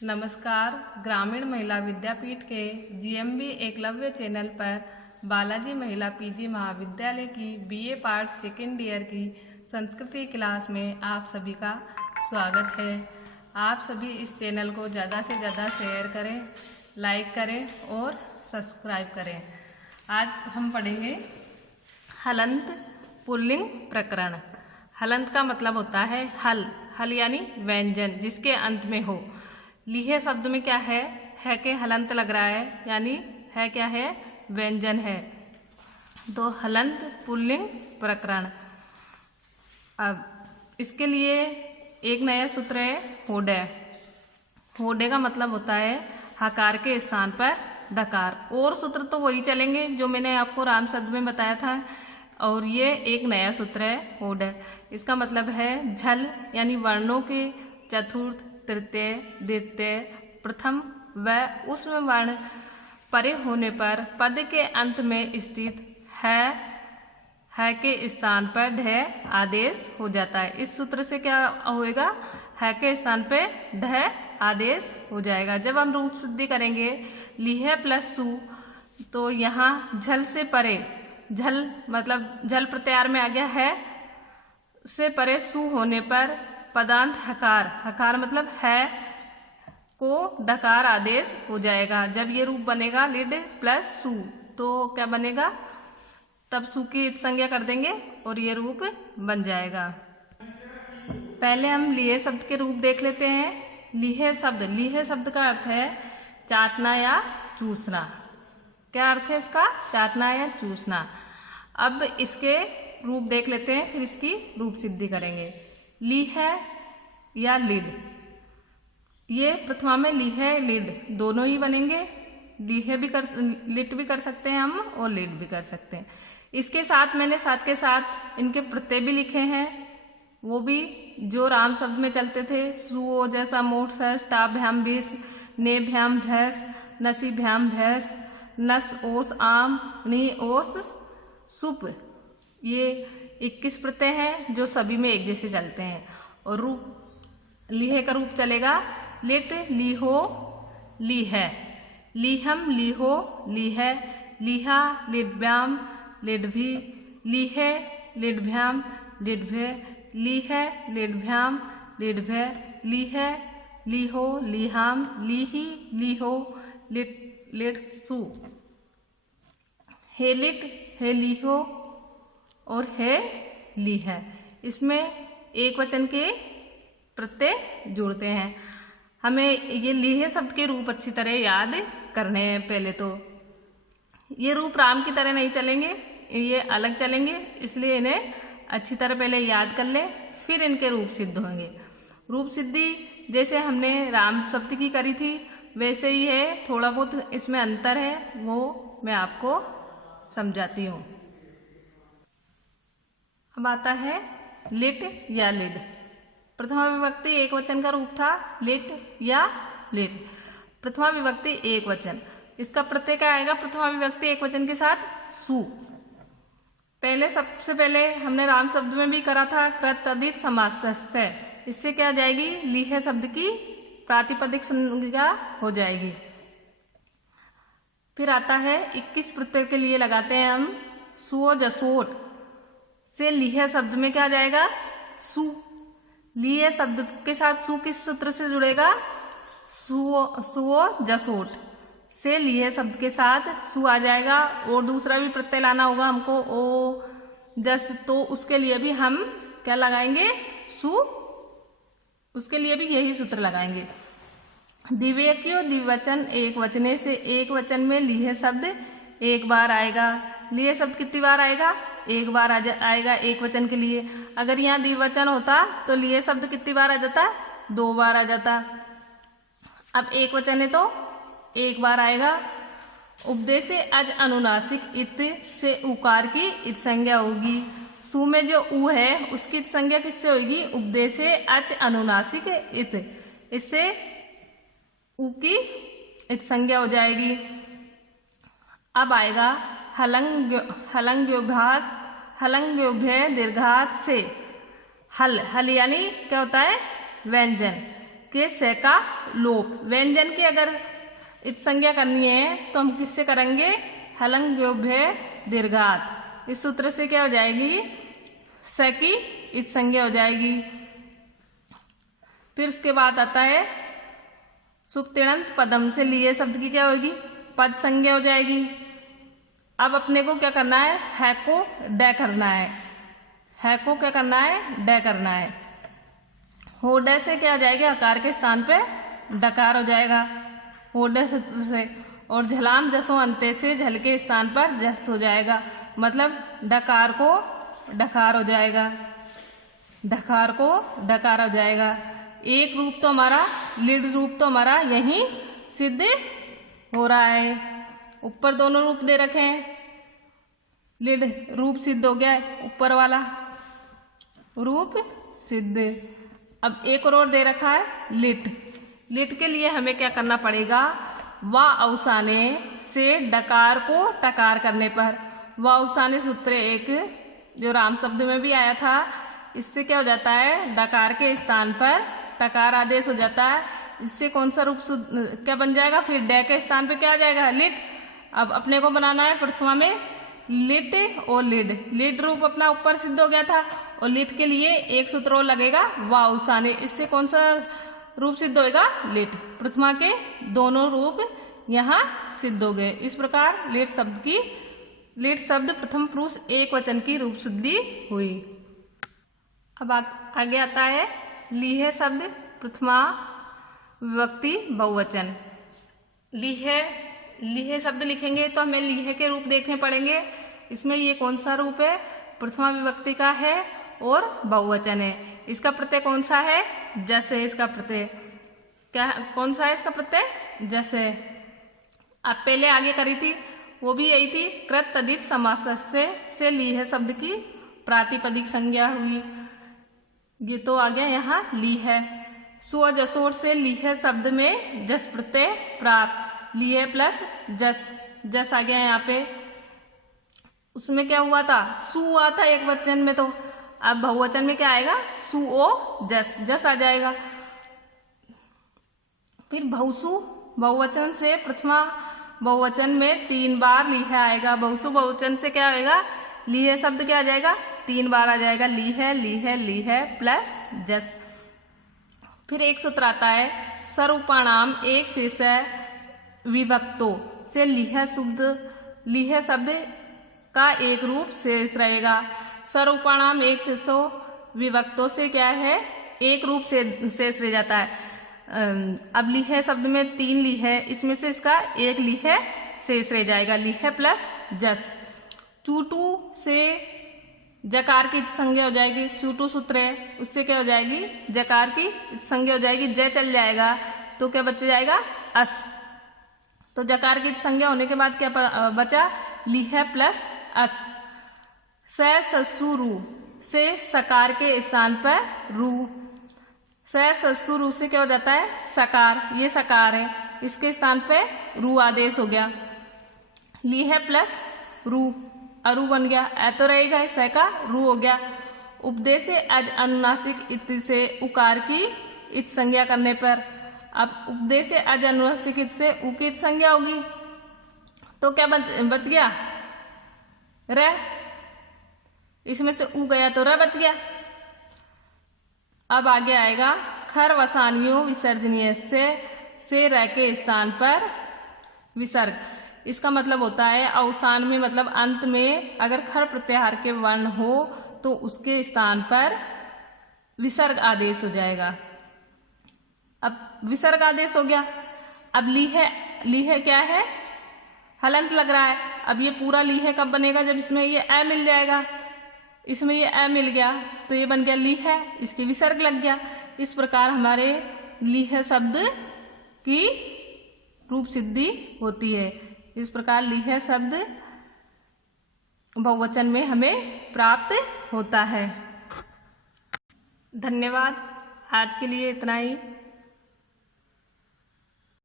नमस्कार। ग्रामीण महिला विद्यापीठ के जीएमबी एकलव्य चैनल पर बालाजी महिला पीजी महाविद्यालय की बीए पार्ट सेकेंड ईयर की संस्कृति क्लास में आप सभी का स्वागत है। आप सभी इस चैनल को ज़्यादा से ज़्यादा शेयर करें, लाइक करें और सब्सक्राइब करें। आज हम पढ़ेंगे हलंत पुल्लिंग प्रकरण। हलंत का मतलब होता है हल, हल यानी व्यंजन जिसके अंत में हो। लिहे शब्द में क्या है के हलंत लग रहा है, यानी है क्या है, व्यंजन है। तो हलंत पुल्लिंग प्रकरण। अब इसके लिए एक नया सूत्र है होडे। होडे का मतलब होता है हकार के स्थान पर डकार। और सूत्र तो वही चलेंगे जो मैंने आपको राम शब्द में बताया था, और ये एक नया सूत्र है होडे। इसका मतलब है झल यानी वर्णों के चतुर्थ, तृतीय, द्वितीय, प्रथम व उसमें वर्ण परे होने पर पद के अंत में स्थित है के स्थान पर ढ आदेश हो जाता है। इस सूत्र से क्या होएगा, है के स्थान पे ढ आदेश हो जाएगा। जब हम रूप शुद्धि करेंगे लिहे प्लस सु, तो यहाँ झल से परे, झल मतलब झल प्रत्यार में आ गया है से परे सु होने पर पदांत हकार, हकार मतलब है को डकार आदेश हो जाएगा। जब ये रूप बनेगा लिड प्लस सु, तो क्या बनेगा, तब सु की संज्ञा कर देंगे और ये रूप बन जाएगा। पहले हम लिहे शब्द के रूप देख लेते हैं। लिहे शब्द का अर्थ है चाटना या चूसना। क्या अर्थ है इसका, चाटना या चूसना। अब इसके रूप देख लेते हैं, फिर इसकी रूप सिद्धि करेंगे। लीह या लिड, ये प्रथमा में लीह लिड दोनों ही बनेंगे। लीह भी कर, लिट भी कर सकते हैं हम और लिड भी कर सकते हैं। इसके साथ मैंने साथ के साथ इनके प्रत्यय भी लिखे हैं, वो भी जो राम शब्द में चलते थे। सुओ जैसा मोठ सस, टाभ्याम भिस, नेभ्याम धस, नसीभ्याम धस, नस ओस आम, नी ओस सुप। ये 21 प्रत्यय हैं जो सभी में एक जैसे चलते हैं। और रूप लिहे का रूप चलेगा लिट लीहो लीह, लीहम लीहो लीह, लीहा लिडभ्याम लिडभी, लीहे लिडभ्याम लिडभे, लीह लिडभ्याम लिडभे, लीह लीहो लीहाम लीही लीहो लिट लिटसु, हे लिट हे लीहो और है लीह। इसमें एक वचन के प्रत्यय जुड़ते हैं। हमें ये लीह शब्द के रूप अच्छी तरह याद करने हैं। पहले तो ये रूप राम की तरह नहीं चलेंगे, ये अलग चलेंगे, इसलिए इन्हें अच्छी तरह पहले याद कर लें, फिर इनके रूप सिद्ध होंगे। रूप सिद्धि जैसे हमने राम शब्द की करी थी वैसे ही है, थोड़ा बहुत इसमें अंतर है, वो मैं आपको समझाती हूँ। अब आता है लिट या लिड। प्रथमा विभक्ति एक वचन का रूप था लिट या लिड। प्रथमा विभक्ति एक वचन, इसका प्रत्यय क्या आएगा प्रथमा विभक्ति एक वचन के साथ, सु। पहले सबसे पहले हमने राम शब्द में भी करा था कृत तदित समास से, इससे क्या आ जाएगी, लिह शब्द की प्रातिपदिक संज्ञा हो जाएगी। फिर आता है 21 प्रत्यय के लिए लगाते हैं हम सुओ जसोट से लिह शब्द में क्या आ जाएगा, सु। लिह शब्द के साथ सु किस सूत्र से जुड़ेगा, सुओ जसोट से लिह शब्द के साथ सु आ जाएगा। और दूसरा भी प्रत्यय लाना होगा हमको, ओ जस, तो उसके लिए भी हम क्या लगाएंगे, सु, उसके लिए भी यही सूत्र लगाएंगे। द्विवचन द्विवचन एक वचने से एक वचन में लिह शब्द एक बार आएगा। लिह शब्द कितनी बार आएगा, एक बार आएगा एक वचन के लिए। अगर यहाँ द्विवचन होता तो लिह शब्द कितनी बार आ जाता, 2 बार आ जाता। अब एक वचन है तो एक बार आएगा। उपदेश से अज अनुनासिक इत से उकार की इत संज्ञा होगी। सु में जो उ है उसकी इत संज्ञा किससे होगी, उपदेश से अच अनुनासिक इत, इससे उ की इत संज्ञा हो जाएगी। अब आएगा हलंग्योभ्य दीर्घात से, हल, हल यानी क्या होता है, व्यंजन। के से का लोप। व्यंजन की अगर इत संज्ञा करनी है तो हम किससे करेंगे? हलंग व्योभय दीर्घात। इस सूत्र से क्या हो जाएगी? स की इत संज्ञा हो जाएगी। फिर उसके बाद आता है सुक्तिणंत पदम से लिए शब्द की क्या होगी? पद संज्ञा हो जाएगी। अब अपने को क्या करना है को डे करना है को क्या करना है? डे करना है। हो डे से क्या आ जाएगा? आकार के स्थान पे डकार हो जाएगा हो डे से। और झलाम जसो अंत्य से झल के स्थान पर जस हो जाएगा, मतलब डकार को डकार हो जाएगा, डकार को डकार हो जाएगा। एक रूप तो हमारा लिड रूप तो हमारा यही सिद्ध हो रहा है। ऊपर दोनों रूप दे रखे हैं, लिड रूप सिद्ध हो गया है, ऊपर वाला रूप सिद्ध। अब एक और दे रखा है लिट। लिट के लिए हमें क्या करना पड़ेगा? व अवसाने से डकार को टकार करने पर, व अवसाने सूत्र एक जो राम शब्द में भी आया था, इससे क्या हो जाता है? डकार के स्थान पर टकार आदेश हो जाता है। इससे कौन सा रूप क्या बन जाएगा? फिर डे के स्थान पे क्या आ जाएगा? लिट। अब अपने को बनाना है प्रथमा में लिट और लिड। लिड रूप अपना ऊपर सिद्ध हो गया था और लिट के लिए एक सूत्र और लगेगा व अवसाने। इससे कौन सा रूप सिद्ध होगा? लिट। प्रथमा के दोनों रूप यहाँ सिद्ध हो गए। इस प्रकार लिट शब्द प्रथम पुरुष एक वचन की रूप सिद्धि हुई। अब आगे आता है लीहे शब्द प्रथमा विभक्ति बहुवचन। लीहे शब्द लिखेंगे तो हमें लीहे के रूप देखने पड़ेंगे। इसमें ये कौन सा रूप है? प्रथमा विभक्ति का है और बहुवचन है। इसका प्रत्यय कौन सा है? जस है। इसका प्रत्यय क्या कौन सा है? इसका प्रत्यय जस है। अब पहले आगे करी थी वो भी यही थी, कृत तदित समास से लीहे शब्द की प्रातिपदिक संज्ञा हुई। ये तो आ गया यहाँ लीहे। स्व जसोर से लीहे शब्द में जस प्रत्यय प्राप्त, लीहे प्लस जस आ गया यहाँ पे। उसमें क्या हुआ था? सु हुआ था एक वचन में, तो अब बहुवचन में क्या आएगा? सु ओ जस आ जाएगा। फिर बहुसु बहुवचन से प्रथमा बहुवचन में 3 बार लीहे आएगा। बहुसु बहुवचन से क्या आएगा? लीहे शब्द क्या आ जाएगा? 3 बार आ जाएगा। लीहे प्लस जस। फिर एक सूत्र आता है सरूपाणाम एक शेष विभक्तो से लीहे शब्द का एक रूप शेष रहेगा। सरूपाणाम एक शेषो विभक्तो से क्या है? एक रूप से शेष रह जाता है। अब लीहे शब्द में 3 लीहे, इसमें से इसका एक लीहे शेष रह जाएगा। लीहे प्लस जस। चूटू से जकार की संज्ञा हो जाएगी। चूटू सूत्र है, उससे क्या हो जाएगी? जकार की संज्ञा हो जाएगी। जय चल जाएगा तो क्या बच जाएगा? अस। तो जकार की संज्ञा होने के बाद क्या बचा? लीहे प्लस अस। ससुरु से सकार के स्थान पर रू। ससुरु से क्या हो जाता है? सकार। ये सकार है, इसके स्थान पे रू आदेश हो गया। लीहे प्लस रू, अरु बन गया। ऐ तो रहेगा, स का रू हो गया। उपदेश से अज अनुनासिक इत से उकार की इत संज्ञा करने पर, अब उपदेश से अज अनुनासिक इत से उ की इत संज्ञा होगी तो क्या बच गया? र। इसमें से उ गया तो र बच गया। अब आगे आएगा खर वसानियों विसर्जनीय से र के स्थान पर विसर्ग। इसका मतलब होता है अवसान में, मतलब अंत में अगर खर प्रत्याहार के वर्ण हो तो उसके स्थान पर विसर्ग आदेश हो जाएगा। अब विसर्ग आदेश हो गया। अब लीहे क्या है? हलंत लग रहा है। अब ये पूरा लीहे कब बनेगा? जब इसमें ये ए मिल जाएगा। इसमें ये ए मिल गया तो ये बन गया लीहे, इसके विसर्ग लग गया। इस प्रकार हमारे लीहे शब्द की रूप सिद्धि होती है। इस प्रकार लीहे शब्द बहुवचन में हमें प्राप्त होता है। धन्यवाद। आज के लिए इतना ही।